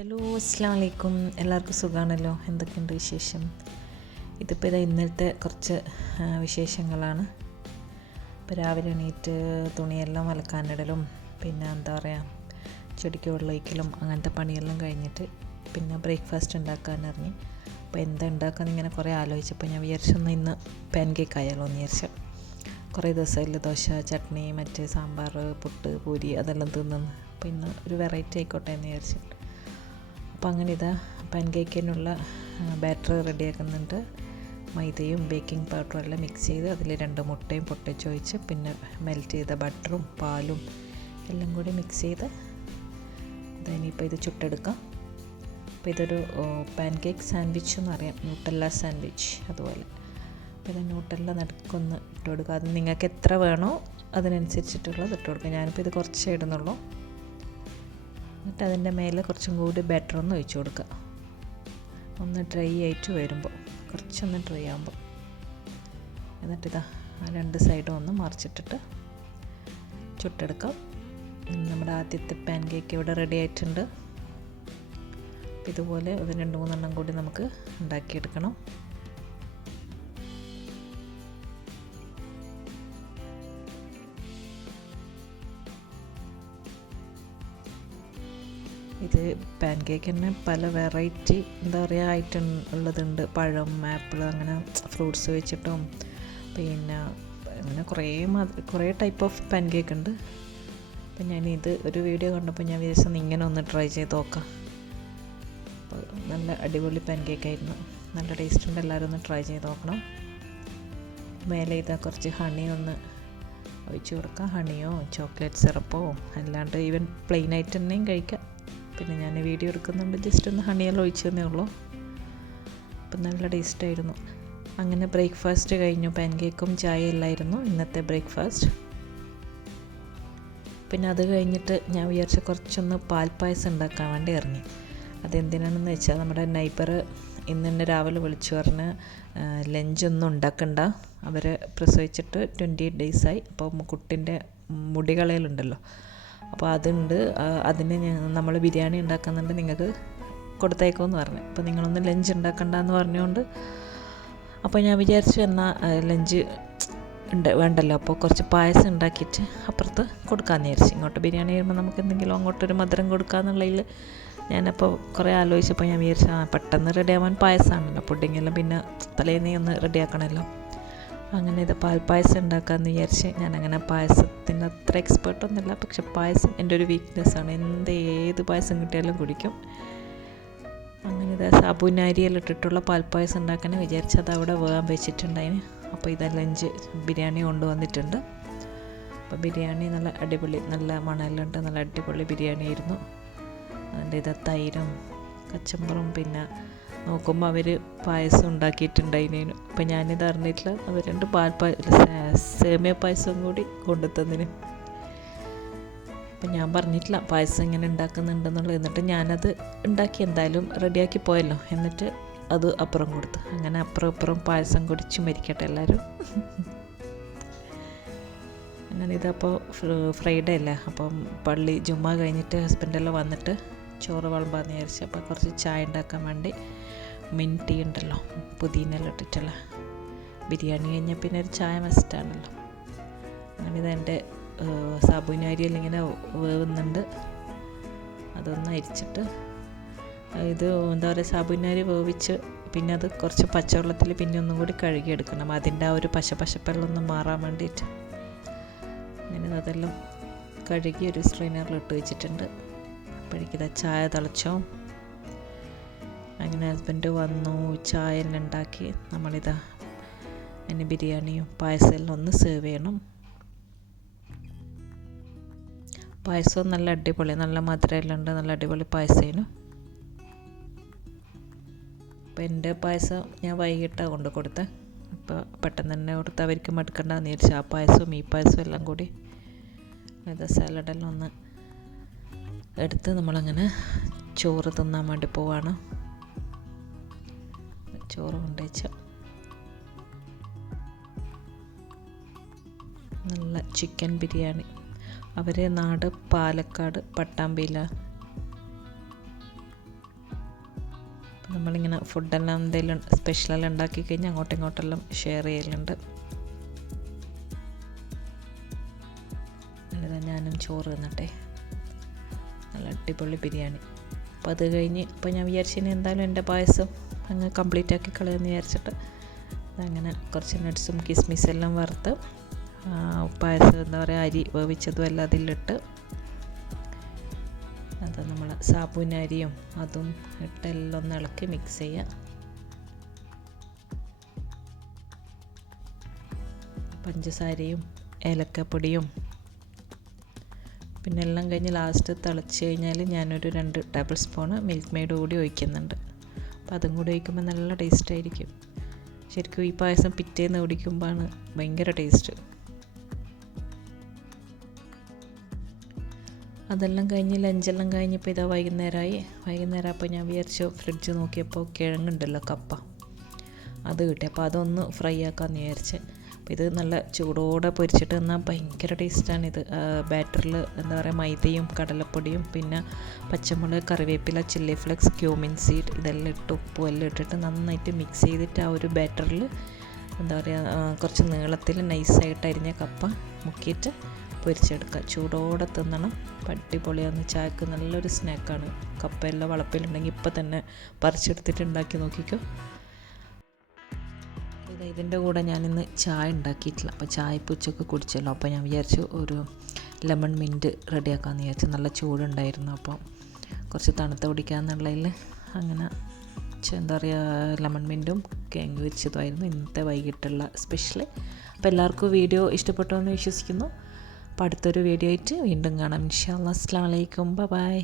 Hello അസ്സലാമു അലൈക്കും. എല്ലാവർക്കും സുഖമാണല്ലോ? എന്തൊക്കെയുണ്ട് വിശേഷം? ഇതിപ്പോൾ ഇന്നലത്തെ കുറച്ച് വിശേഷങ്ങളാണ്. ഇപ്പോൾ രാവിലെ എണീറ്റ് തുണിയെല്ലാം അലക്കാനിടലും പിന്നെ എന്താ പറയുക ചെടിക്ക് വെള്ളമൊഴിക്കലും അങ്ങനത്തെ പണിയെല്ലാം കഴിഞ്ഞിട്ട് പിന്നെ ബ്രേക്ക്ഫാസ്റ്റ് ഉണ്ടാക്കാനിറങ്ങി. അപ്പോൾ എന്താ ഉണ്ടാക്കാമെന്ന് ഇങ്ങനെ കുറേ ആലോചിച്ചപ്പോൾ ഞാൻ വിചാരിച്ചൊന്ന് ഇന്ന് പാൻ കേക്ക് ആയാലോ എന്ന് വിചാരിച്ചു. കുറേ ദിവസമായില്ല ദോശ, ചട്നി, മറ്റ് സാമ്പാർ, പുട്ട്, പൂരി അതെല്ലാം തിന്നുന്നു. അപ്പോൾ ഇന്ന് ഒരു വെറൈറ്റി ആയിക്കോട്ടെ എന്ന് വിചാരിച്ചു. അപ്പോൾ അങ്ങനെ ഇതാ പാൻ കേക്കിനുള്ള ബാറ്റർ റെഡിയാക്കുന്നുണ്ട്. മൈദയും ബേക്കിംഗ് പൗഡറും എല്ലാം മിക്സ് ചെയ്ത് അതിൽ 2 മുട്ടയും പൊട്ടിച്ചൊഴിച്ച് പിന്നെ മെൽറ്റ് ചെയ്ത ബട്ടറും പാലും എല്ലാം കൂടി മിക്സ് ചെയ്ത് ഇനിയിപ്പോൾ ഇത് ചുട്ടെടുക്കാം. അപ്പോൾ ഇതൊരു പാൻ കേക്ക് സാൻഡ്വിച്ച് എന്ന് പറയാം, ന്യൂട്ടെല്ല സാൻഡ്വിച്ച് അതുപോലെ. അപ്പോൾ ഇത് ന്യൂട്ടെല്ല നടുക്കൊന്ന് ഇട്ട് കൊടുക്കുക. അത് നിങ്ങൾക്ക് എത്ര വേണോ അതിനനുസരിച്ചിട്ടുള്ളത് ഇട്ട് കൊടുക്കുക. ഞാനിപ്പോൾ ഇത് കുറച്ചേ ഇടുന്നുള്ളൂ. എന്നിട്ട് അതിൻ്റെ മേലെ കുറച്ചും കൂടി ബാറ്റർ ഒന്ന് ഒഴിച്ചു കൊടുക്കുക. ഒന്ന് ഡ്രൈ ആയിട്ട് വരുമ്പോൾ, കുറച്ചൊന്ന് ഡ്രൈ ആകുമ്പോൾ. എന്നിട്ടിതാ ആ 2 സൈഡും ഒന്ന് മറിച്ചിട്ടിട്ട് ചുട്ടെടുക്കാം. നമ്മുടെ ആദ്യത്തെ പാൻ കേക്ക് ഇവിടെ റെഡി ആയിട്ടുണ്ട്. ഇതുപോലെ ഒരു 2-3 എണ്ണം കൂടി നമുക്ക് ഉണ്ടാക്കിയെടുക്കണം. ഇത് പാൻ കേക്ക് തന്നെ പല വെറൈറ്റി എന്താ പറയുക ഐറ്റം ഉള്ളതുണ്ട്. പഴം, ആപ്പിൾ, അങ്ങനെ ഫ്രൂട്ട്സ് വെച്ചിട്ടും പിന്നെ അങ്ങനെ കുറേ ടൈപ്പ് ഓഫ് പാൻ കേക്ക് ഉണ്ട്. അപ്പം ഞാനിത് ഒരു വീഡിയോ കണ്ടപ്പോൾ ഞാൻ വിചാരിച്ചത് ഇങ്ങനെ ഒന്ന് ട്രൈ ചെയ്ത് നോക്കാം. അപ്പോൾ നല്ല അടിപൊളി പാൻ കേക്കായിരുന്നു, നല്ല ടേസ്റ്റ് ഉണ്ട്. എല്ലാവരും ഒന്ന് ട്രൈ ചെയ്ത് നോക്കണം. മേലെ ഇതാ കുറച്ച് ഹണി ഒന്ന് ഒഴിച്ച് കൊടുക്കാം. ഹണിയോ ചോക്ലേറ്റ് സിറപ്പോ അല്ലാണ്ട് ഈവൻ പ്ലെയിൻ ആയിട്ട് തന്നെയും കഴിക്കാം. പിന്നെ ഞാൻ വീഡിയോ എടുക്കുന്നുണ്ട്, ജസ്റ്റ് ഒന്ന് ഹണിയെല്ലാം ഒഴിച്ചു തന്നേ ഉള്ളൂ. അപ്പം നല്ല ടേസ്റ്റായിരുന്നു. അങ്ങനെ ബ്രേക്ക്ഫാസ്റ്റ് കഴിഞ്ഞു. പാൻ കേക്കും ചായ എല്ലായിരുന്നു ഇന്നത്തെ ബ്രേക്ക്ഫാസ്റ്റ്. പിന്നെ അത് കഴിഞ്ഞിട്ട് ഞാൻ വിചാരിച്ച കുറച്ചൊന്ന് പാൽപ്പായസം ഉണ്ടാക്കാൻ വേണ്ടി ഇറങ്ങി. അതെന്തിനാണെന്ന് വെച്ചാൽ നമ്മുടെ നൈബർ ഇന്ന് തന്നെ രാവിലെ വിളിച്ചു പറഞ്ഞ് ലഞ്ചൊന്നും ഉണ്ടാക്കണ്ട, അവർ പ്രസവിച്ചിട്ട് 28 ഡേയ്സായി. അപ്പം കുട്ടിൻ്റെ മുടി കളയലുണ്ടല്ലോ, അപ്പോൾ അതുണ്ട്, അതിന് നമ്മൾ ബിരിയാണി ഉണ്ടാക്കുന്നുണ്ട്, നിങ്ങൾക്ക് കൊടുത്തേക്കുമെന്ന് പറഞ്ഞു. അപ്പോൾ നിങ്ങളൊന്ന് ലഞ്ച് ഉണ്ടാക്കണ്ടെന്ന് പറഞ്ഞുകൊണ്ട് അപ്പോൾ ഞാൻ വിചാരിച്ചു എന്നാൽ ലഞ്ച് വേണ്ടല്ലോ, അപ്പോൾ കുറച്ച് പായസം ഉണ്ടാക്കിയിട്ട് അപ്പുറത്ത് കൊടുക്കാമെന്ന് വിചാരിച്ചു. ഇങ്ങോട്ട് ബിരിയാണി ചെയ്യുമ്പോൾ നമുക്ക് എന്തെങ്കിലും അങ്ങോട്ടൊരു മധുരം കൊടുക്കാമെന്നുള്ളതിൽ ഞാനപ്പോൾ കുറേ ആലോചിച്ചപ്പോൾ ഞാൻ വിചാരിച്ചു പെട്ടെന്ന് റെഡി ആവാൻ പായസമാണല്ലോ, പുഡിങ്ങെല്ലാം പിന്നെ തലേന്നേ ഒന്ന് റെഡിയാക്കണമല്ലോ. അങ്ങനെ ഇത് പാൽപ്പായസം ഉണ്ടാക്കാമെന്ന് വിചാരിച്ച് ഞാനങ്ങനെ പായസത്തിന് അത്ര എക്സ്പേർട്ടൊന്നുമില്ല, പക്ഷെ പായസം എൻ്റെ ഒരു വീക്ക്നെസ്സാണ്. ഏത് പായസം കിട്ടിയാലും കുടിക്കും. അങ്ങനെ ഇത് സാബുനാരിയെല്ലാം ഇട്ടിട്ടുള്ള പാൽപ്പായസം ഉണ്ടാക്കാൻ വിചാരിച്ചത് അവിടെ വേഗം വെച്ചിട്ടുണ്ടായിന്. അപ്പോൾ ഇത് ലഞ്ച് ബിരിയാണി കൊണ്ടുവന്നിട്ടുണ്ട്. അപ്പോൾ ബിരിയാണി നല്ല അടിപൊളി, നല്ല മണമെല്ലാം ഉണ്ട്, നല്ല അടിപൊളി ബിരിയാണി ആയിരുന്നു. അതിൻ്റെ ഇത് തൈരും കച്ചമ്പറും പിന്നെ നോക്കുമ്പോൾ അവർ പായസം ഉണ്ടാക്കിയിട്ടുണ്ടായിരുന്നു. അപ്പം ഞാനിത് അറിഞ്ഞിട്ടില്ല, അവർ 2 സേമിയ പായസം കൂടി കൊണ്ടുതന്നിന്. അപ്പം ഞാൻ പറഞ്ഞിട്ടില്ല പായസം ഇങ്ങനെ ഉണ്ടാക്കുന്നുണ്ടെന്നുള്ളത്. എന്നിട്ട് ഞാനത് ഉണ്ടാക്കി എന്തായാലും റെഡിയാക്കി പോയല്ലോ, എന്നിട്ട് അത് അപ്പുറം കൊടുത്തു. അങ്ങനെ അപ്പുറം പായസം കുടിച്ച് മരിക്കട്ടെ എല്ലാവരും. അങ്ങനെ ഇതപ്പോൾ ഫ്രൈഡേ അല്ലേ, അപ്പം പള്ളി ജുമ്മ കഴിഞ്ഞിട്ട് ഹസ്ബൻഡെല്ലാം വന്നിട്ട് ചോറ് വിളമ്പാന്ന് വിചാരിച്ചു. അപ്പോൾ കുറച്ച് ചായ ഉണ്ടാക്കാൻ വേണ്ടി മിൻറ്റ് ടീ ഉണ്ടല്ലോ, പുതിനെല്ലാം ഇട്ടിട്ടുള്ള ബിരിയാണി കഴിഞ്ഞാൽ പിന്നെ ഒരു ചായ മസ്റ്റാണല്ലോ. അങ്ങനെ ഇതെൻ്റെ സാബുനാരിയെല്ലാം ഇങ്ങനെ വേവുന്നുണ്ട്. അതൊന്ന് അരിച്ചിട്ട് ഇത് എന്താ പറയുക സാബുനാരി വേവിച്ച് പിന്നെ അത് കുറച്ച് പച്ചവെള്ളത്തിൽ പിന്നെ ഒന്നും കൂടി കഴുകിയെടുക്കണം, അതിൻ്റെ ആ ഒരു പശപ്പെല്ലാം ഒന്ന് മാറാൻ വേണ്ടിയിട്ട്. അങ്ങനെ അതെല്ലാം കഴുകി ഒരു സ്ട്രെയിനറിൽ ഇട്ട് വെച്ചിട്ടുണ്ട്. അപ്പോഴേക്കിതാ ചായ തിളച്ചോ. അങ്ങനെ ഹസ്ബൻഡ് വന്നു, ചായ എല്ലാം ഉണ്ടാക്കി. നമ്മളിതാ അതിന് ബിരിയാണിയും പായസം എല്ലാം ഒന്ന് സെർവ് ചെയ്യണം. പായസവും നല്ല അടിപൊളി, നല്ല മധുരമെല്ലാം ഉണ്ട്, നല്ല അടിപൊളി പായസമായിരുന്നു. അപ്പോൾ എൻ്റെ പായസം ഞാൻ വൈകിട്ടാണ് കൊണ്ട് കൊടുത്തത്. അപ്പോൾ പെട്ടെന്ന് തന്നെ കൊടുത്ത് അവർക്ക് മടുക്കണ്ടെന്ന് വിചാരിച്ചു. ആ പായസവും ഈ പായസവും എല്ലാം കൂടി ഇത് സാലഡെല്ലാം ഒന്ന് എടുത്ത് നമ്മളങ്ങനെ ചോറ് തിന്നാൻ വേണ്ടി പോവാണ്. ചോറ് കൊണ്ടുവച്ച നല്ല ചിക്കൻ ബിരിയാണി. അവർ നാട് പാലക്കാട് പട്ടാമ്പിയിലാണ്. ഇങ്ങനെ ഫുഡെല്ലാം എന്തെങ്കിലും സ്പെഷ്യലെല്ലാം ഉണ്ടാക്കി കഴിഞ്ഞാൽ അങ്ങോട്ടും ഇങ്ങോട്ടെല്ലാം ഷെയർ ചെയ്യലുണ്ട്. അല്ലാതെ ഞാനും ചോറ് തിന്നട്ടെ. നല്ല അടിപൊളി ബിരിയാണി. അപ്പോൾ അത് കഴിഞ്ഞ് അപ്പോൾ ഞാൻ വിചാരിച്ചിനി എന്തായാലും എൻ്റെ പായസം അങ്ങ് കംപ്ലീറ്റ് ആക്കി കളയാമെന്ന് വിചാരിച്ചിട്ട് അങ്ങനെ കുറച്ച് നട്ട്സും കിസ്മിസ് എല്ലാം വറുത്ത് പായസം എന്താ പറയുക അരി വേവിച്ചതും എല്ലാം അതിലിട്ട് അത് നമ്മൾ സാബുനരിയും അതും ഇട്ടെല്ലാം ഒന്ന് ഇളക്കി മിക്സ് ചെയ്യുക. പഞ്ചസാരയും ഏലക്കപ്പൊടിയും പിന്നെ എല്ലാം കഴിഞ്ഞ് ലാസ്റ്റ് തിളച്ച് കഴിഞ്ഞാൽ ഞാനൊരു 2 ടേബിൾ സ്പൂണ് മിൽക്ക് മെയ്ഡ് കൂടി ഒഴിക്കുന്നുണ്ട്. അപ്പോൾ അതും കൂടി ഒഴിക്കുമ്പോൾ നല്ല ടേസ്റ്റ് ആയിരിക്കും. ശരിക്കും ഈ പായസം പിറ്റേന്ന് കുടിക്കുമ്പോഴാണ് ഭയങ്കര ടേസ്റ്റ്. അതെല്ലാം കഴിഞ്ഞ് ലഞ്ചെല്ലാം കഴിഞ്ഞപ്പോൾ ഇതാ വൈകുന്നേരം അപ്പോൾ ഞാൻ വിചാരിച്ചു ഫ്രിഡ്ജ് നോക്കിയപ്പോൾ കിഴങ്ങുണ്ടല്ലോ കപ്പ അത് കിട്ടി. അപ്പോൾ അതൊന്ന് ഫ്രൈ ആക്കാമെന്ന് വിചാരിച്ച്. അപ്പോൾ ഇത് നല്ല ചൂടോടെ പൊരിച്ചിട്ട് തന്നാൽ ഭയങ്കര ടേസ്റ്റാണിത്. ബാറ്ററിൽ എന്താ പറയുക മൈദയും കടലപ്പൊടിയും പിന്നെ പച്ചമുളക് കറിവേപ്പില ചില്ലി ഫ്ലെക്സ് ക്യൂമിൻ സീഡ് ഇതെല്ലാം ഇട്ട് ഉപ്പും എല്ലാം ഇട്ടിട്ട് നന്നായിട്ട് മിക്സ് ചെയ്തിട്ട് ആ ഒരു ബാറ്ററിൽ എന്താ പറയുക കുറച്ച് നീളത്തിൽ നൈസായിട്ട് അരിഞ്ഞ കപ്പ മുക്കിയിട്ട് പൊരിച്ചെടുക്കുക. ചൂടോടെ തിന്നണം. അടിപൊളിയാന്ന്. ചായക്ക് നല്ലൊരു സ്നാക്കാണ്. കപ്പയെല്ലാം വളപ്പിലുണ്ടെങ്കിൽ ഇപ്പം തന്നെ പറിച്ചെടുത്തിട്ട് ഉണ്ടാക്കി നോക്കിക്കോ. ഇതിൻ്റെ കൂടെ ഞാനിന്ന് ചായ ഉണ്ടാക്കിയിട്ടില്ല. അപ്പോൾ ചായ ഇപ്പോൾ ഉച്ചക്ക് കുടിച്ചല്ലോ. അപ്പോൾ ഞാൻ വിചാരിച്ചു ഒരു ലെമൺ മിൻറ്റ് റെഡിയാക്കാമെന്ന് വിചാരിച്ചു. നല്ല ചൂടുണ്ടായിരുന്നു. അപ്പോൾ കുറച്ച് തണുത്ത കുടിക്കാമെന്നുള്ളതിൽ അങ്ങനെ എന്താ പറയുക ലെമൺ മിൻറ്റും കിഴങ്ങ് പൊരിച്ചതുമായിരുന്നു ഇന്നത്തെ വൈകിട്ടുള്ള സ്പെഷ്യൽ. അപ്പോൾ എല്ലാവർക്കും വീഡിയോ ഇഷ്ടപ്പെട്ടു എന്ന് വിശ്വസിക്കുന്നു. അപ്പോൾ അടുത്തൊരു വീഡിയോ ആയിട്ട് വീണ്ടും കാണാം ഇൻഷാ അല്ലാഹ്. അസ്സലാമു അലൈക്കും. ബൈ.